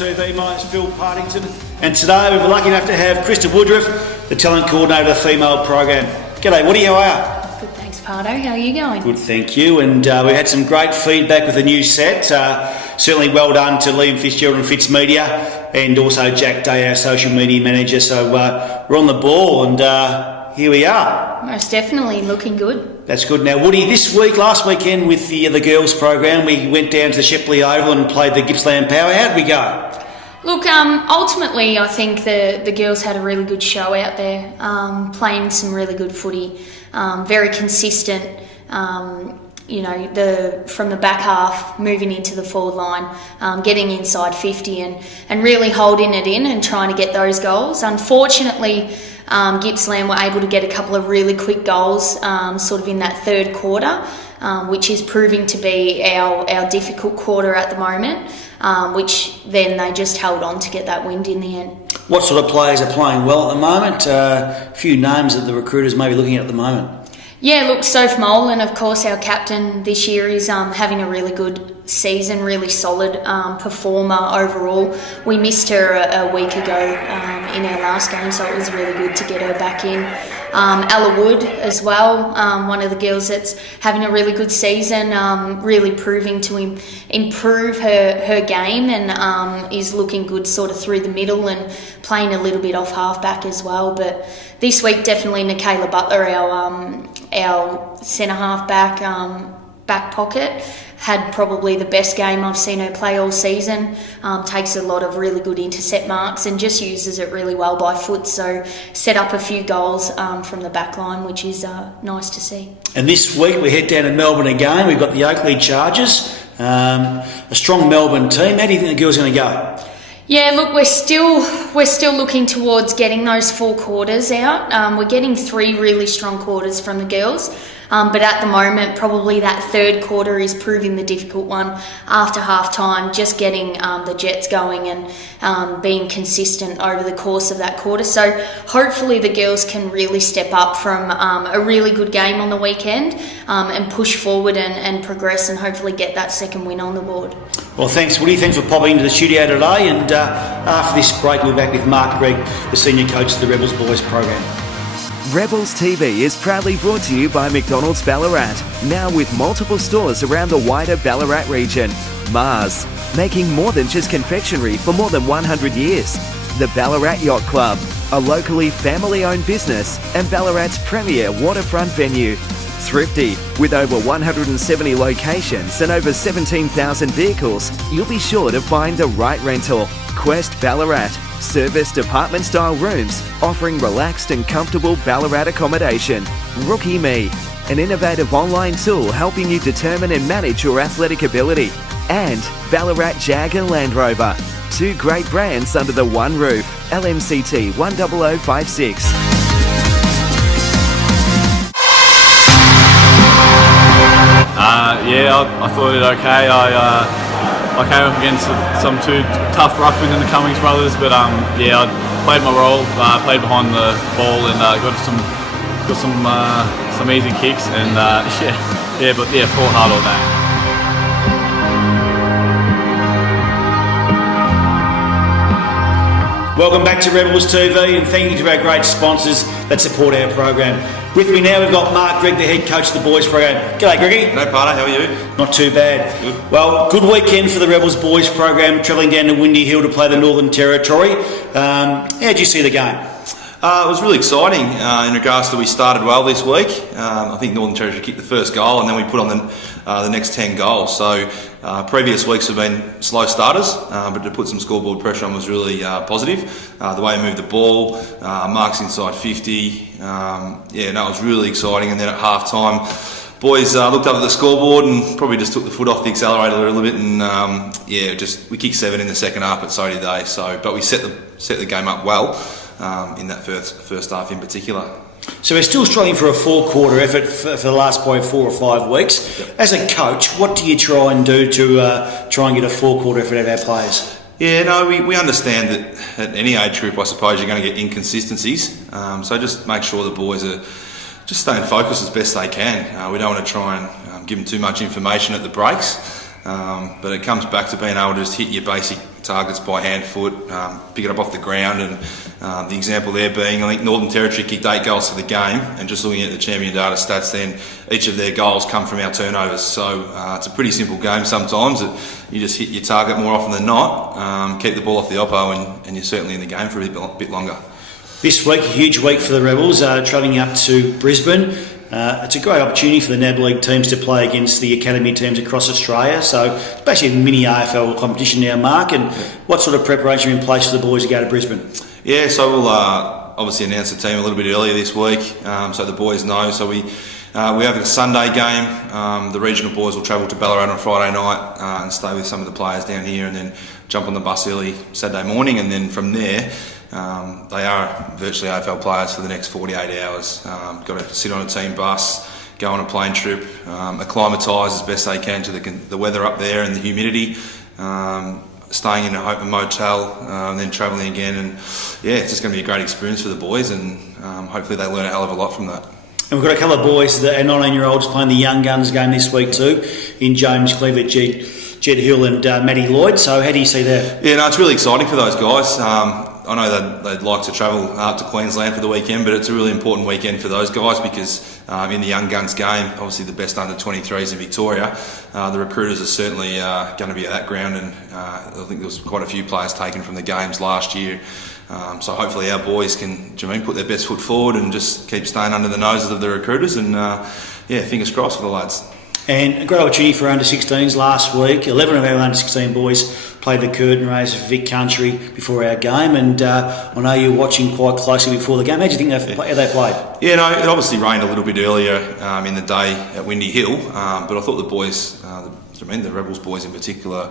TV. My name's Phil Partington, and today we're lucky enough to have Krista Woodroffe, the talent coordinator of the female program. G'day, Woody, how are you? Good, thanks, Pardo. How are you going? Good, thank you. And we had some great feedback with the new set. Certainly well done to Liam Fitzgerald and FitZ Media, and also Jack Day, our social media manager. So we're on the ball, and here we are. Most definitely looking good. That's good. Now, Woody, last weekend with the girls program, we went down to the Shepley Oval and played the Gippsland Power. How'd we go? Look, ultimately, I think the girls had a really good show out there, playing some really good footy, very consistent. From the back half, moving into the forward line, getting inside 50 and really holding it in and trying to get those goals. Unfortunately, Gippsland were able to get a couple of really quick goals sort of in that third quarter, which is proving to be our difficult quarter at the moment, which then they just held on to get that win in the end. What sort of players are playing well at the moment? A few names that the recruiters may be looking at the moment. Yeah, look, Sophie Molan, of course, our captain this year, is having a really good season, really solid performer overall. We missed her a week ago in our last game, so it was really good to get her back in. Ella Wood as well, one of the girls that's having a really good season, really proving to improve her game, and is looking good sort of through the middle and playing a little bit off halfback as well. But this week, definitely Nekaela Butler, our centre halfback, back pocket, had probably the best game I've seen her play all season. Takes a lot of really good intercept marks and just uses it really well by foot. So set up a few goals from the back line, which is nice to see. And this week we head down to Melbourne again. We've got the Oakley Chargers, a strong Melbourne team. How do you think the girls are going to go? Yeah, look, we're still looking towards getting those 4 quarters out. We're getting 3 really strong quarters from the girls. But at the moment, probably that third quarter is proving the difficult one after half-time, just getting the Jets going and being consistent over the course of that quarter. So hopefully the girls can really step up from a really good game on the weekend and push forward and progress and hopefully get that second win on the board. Well, thanks, Woody. Thanks for popping into the studio today. And after this break, we'll be back with Marc Greig, the senior coach of the Rebels boys program. Rebels TV is proudly brought to you by McDonald's Ballarat, now with multiple stores around the wider Ballarat region. Mars, making more than just confectionery for more than 100 years. The Ballarat Yacht Club, a locally family-owned business and Ballarat's premier waterfront venue. Thrifty, with over 170 locations and over 17,000 vehicles, you'll be sure to find the right rental. Quest Ballarat, serviced apartment-style rooms offering relaxed and comfortable Ballarat accommodation. Rookie Me, an innovative online tool helping you determine and manage your athletic ability. And Ballarat Jaguar Land Rover, 2 great brands under the one roof. LMCT 10056. I thought it okay. I came up against some 2 tough ruckmen in the Cummings brothers, but I played my role, played behind the ball, and got some easy kicks, and fought hard all day. Welcome back to Rebels TV, and thank you to our great sponsors that support our program. With me now we've got Marc Greig, the head coach of the boys program. G'day, Greggy. No, Pardo, how are you? Not too bad. Good. Well, good weekend for the Rebels boys program, travelling down to Windy Hill to play the Northern Territory. How did you see the game? It was really exciting in regards to we started well this week. I think Northern Territory kicked the first goal, and then we put on the next 10 goals. So previous weeks have been slow starters, but to put some scoreboard pressure on was really positive. The way we moved the ball, marks inside 50, it was really exciting. And then at half time, boys looked up at the scoreboard and probably just took the foot off the accelerator a little bit, and we kicked 7 in the second half, but so did they. But we set the game up well in that first half in particular. So we're still struggling for a 4-quarter effort for the last probably 4 or 5 weeks. Yep. As a coach, what do you try and do to try and get a 4-quarter effort out of our players? Yeah, no, we understand that at any age group, I suppose, you're going to get inconsistencies. So just make sure the boys are just staying focused as best they can. We don't want to try and give them too much information at the breaks. But it comes back to being able to just hit your basic targets by hand, foot, pick it up off the ground, and the example there being, I think Northern Territory kicked 8 goals for the game, and just looking at the champion data stats then, each of their goals come from our turnovers. So it's a pretty simple game sometimes. You just hit your target more often than not, keep the ball off the oppo, and you're certainly in the game for a bit longer. This week, a huge week for the Rebels, travelling up to Brisbane. It's a great opportunity for the NAB League teams to play against the academy teams across Australia. So it's basically a mini AFL competition now, Mark. And what sort of preparation are in place for the boys to go to Brisbane? Yeah, so we'll obviously announce the team a little bit earlier this week, so the boys know. So we have a Sunday game. The regional boys will travel to Ballarat on Friday night and stay with some of the players down here, and then jump on the bus early Saturday morning, and then from there they are virtually AFL players for the next 48 hours. Got to sit on a team bus, go on a plane trip, acclimatise as best they can to the weather up there and the humidity, staying in a motel, and then travelling again. And yeah, it's just going to be a great experience for the boys, and hopefully they learn a hell of a lot from that. And we've got a couple of boys that are 19-year-olds playing the Young Guns game this week too, in James Cleaver, Jed Hill and Matty Lloyd. So how do you see that? Yeah, no, it's really exciting for those guys. I know they'd like to travel up to Queensland for the weekend, but it's a really important weekend for those guys because in the Young Guns game, obviously the best under 23s in Victoria, the recruiters are certainly going to be at that ground, and I think there was quite a few players taken from the games last year. So hopefully our boys can, put their best foot forward and just keep staying under the noses of the recruiters, and fingers crossed for the lads. And a great opportunity for under-16s last week. 11 of our under-16 boys played the curtain raise for Vic Country before our game, and I know you were watching quite closely before the game. How do you think how they played? Yeah, no, it obviously rained a little bit earlier in the day at Windy Hill, but I thought the boys, the Rebels boys in particular,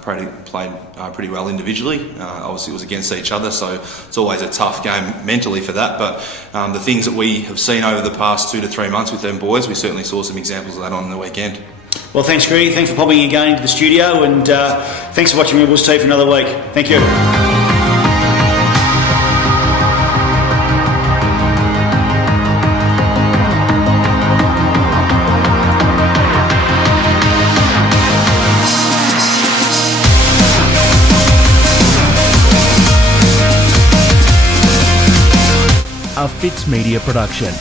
played pretty well individually. Obviously it was against each other, so it's always a tough game mentally for that, but the things that we have seen over the past 2 to 3 months with them boys, we certainly saw some examples of that on the weekend. Well, thanks, Greig. Thanks for popping again into the studio, and thanks for watching Rebels TV for another week. Thank you. A FitZ Media production.